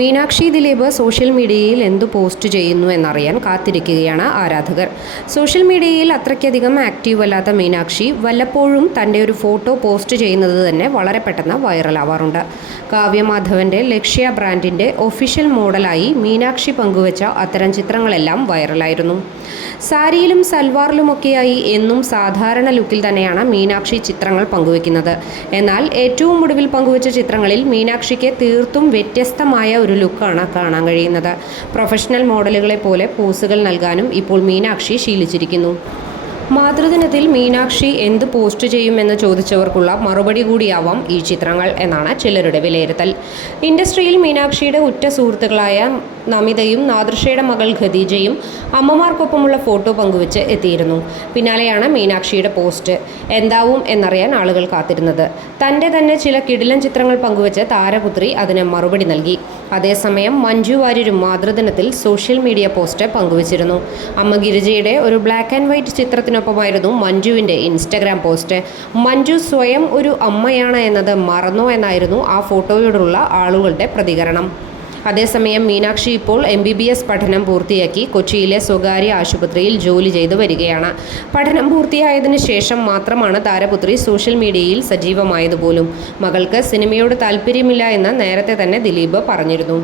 Meenakshi Dileep social മീഡിയയിൽ എന്തു post ചെയ്യുന്നു എന്നറിയാൻ കാത്തിരിക്കുകയാണ് ആരാധകർ. സോഷ്യൽ മീഡിയയിൽ അത്രയ്ക്കധികം ആക്റ്റീവ് അല്ലാത്ത മീനാക്ഷി വല്ലപ്പോഴും തന്റെ ഒരു ഫോട്ടോ പോസ്റ്റ് ചെയ്യുന്നത് തന്നെ വളരെ പെട്ടെന്ന് വൈറലാവാറുണ്ട്. കാവ്യമാധവന്റെ ലക്ഷ്യ ബ്രാൻഡിന്റെ ഒഫീഷ്യൽ മോഡലായി മീനാക്ഷി പങ്കുവച്ച അത്തരം ചിത്രങ്ങളെല്ലാം വൈറലായിരുന്നു. സാരിയിലും സൽവാറിലുമൊക്കെയായി എന്നും സാധാരണ ലുക്കിൽ തന്നെയാണ് മീനാക്ഷി ചിത്രങ്ങൾ പങ്കുവെക്കുന്നത് എന്നാൽ ഏറ്റവും ഒടുവിൽ പങ്കുവച്ച ചിത്രങ്ങളിൽ മീനാക്ഷിക്ക് തീർത്തും വ്യത്യസ്തമായ ഒരു ലുക്കാണ് കാണാൻ കഴിയുന്നത്. പ്രൊഫഷണൽ മോഡലുകളെ പോലെ പോസുകൾ നൽകാനും ഇപ്പോൾ മീനാക്ഷി ശീലിച്ചിരിക്കുന്നു. മാതൃദിനത്തിൽ മീനാക്ഷി എന്ത് പോസ്റ്റ് ചെയ്യുമെന്ന് ചോദിച്ചവർക്കുള്ള മറുപടി കൂടിയാവാം ഈ ചിത്രങ്ങൾ എന്നാണ് ചിലരുടെ വിലയിരുത്തൽ. ഇൻഡസ്ട്രിയിൽ മീനാക്ഷിയുടെ ഉറ്റ സുഹൃത്തുക്കളായ നമിതയും നാദൃഷയുടെ മകൾ ഖദീജയും അമ്മമാർക്കൊപ്പമുള്ള ഫോട്ടോ പങ്കുവച്ച് എത്തിയിരുന്നു. പിന്നാലെയാണ് മീനാക്ഷിയുടെ പോസ്റ്റ്. എന്താവും എന്നറിയാൻ ആളുകൾ കാത്തിരുന്നത്. തന്റെ തന്നെ ചില കിടിലൻ ചിത്രങ്ങൾ പങ്കുവച്ച് താരപുത്രി അതിന് മറുപടി നൽകി. അതേസമയം മഞ്ജു വാര്യരും മാതൃദിനത്തിൽ സോഷ്യൽ മീഡിയ പോസ്റ്റ് പങ്കുവച്ചിരുന്നു. അമ്മ ഗിരിജയുടെ ഒരു ബ്ലാക്ക് ആൻഡ് വൈറ്റ് ചിത്രത്തിനൊപ്പമായിരുന്നു മഞ്ജുവിന്റെ ഇൻസ്റ്റഗ്രാം പോസ്റ്റ് മഞ്ജു സ്വയം ഒരു അമ്മയാണ് എന്നത് മറന്നു എന്നായിരുന്നു ആ ഫോട്ടോയോടുള്ള ആളുകളുടെ പ്രതികരണം. അതേസമയം മീനാക്ഷി ഇപ്പോൾ എം ബി ബി എസ് പഠനം പൂർത്തിയാക്കി കൊച്ചിയിലെ സ്വകാര്യ ആശുപത്രിയിൽ ജോലി ചെയ്തു വരികയാണ്. പഠനം പൂർത്തിയായതിനു ശേഷം മാത്രമാണ് താരപുത്രി സോഷ്യൽ മീഡിയയിൽ സജീവമായതുപോലും മകൾക്ക് സിനിമയോട് താല്പര്യമില്ല എന്ന് നേരത്തെ തന്നെ ദിലീപ് പറഞ്ഞിരുന്നു.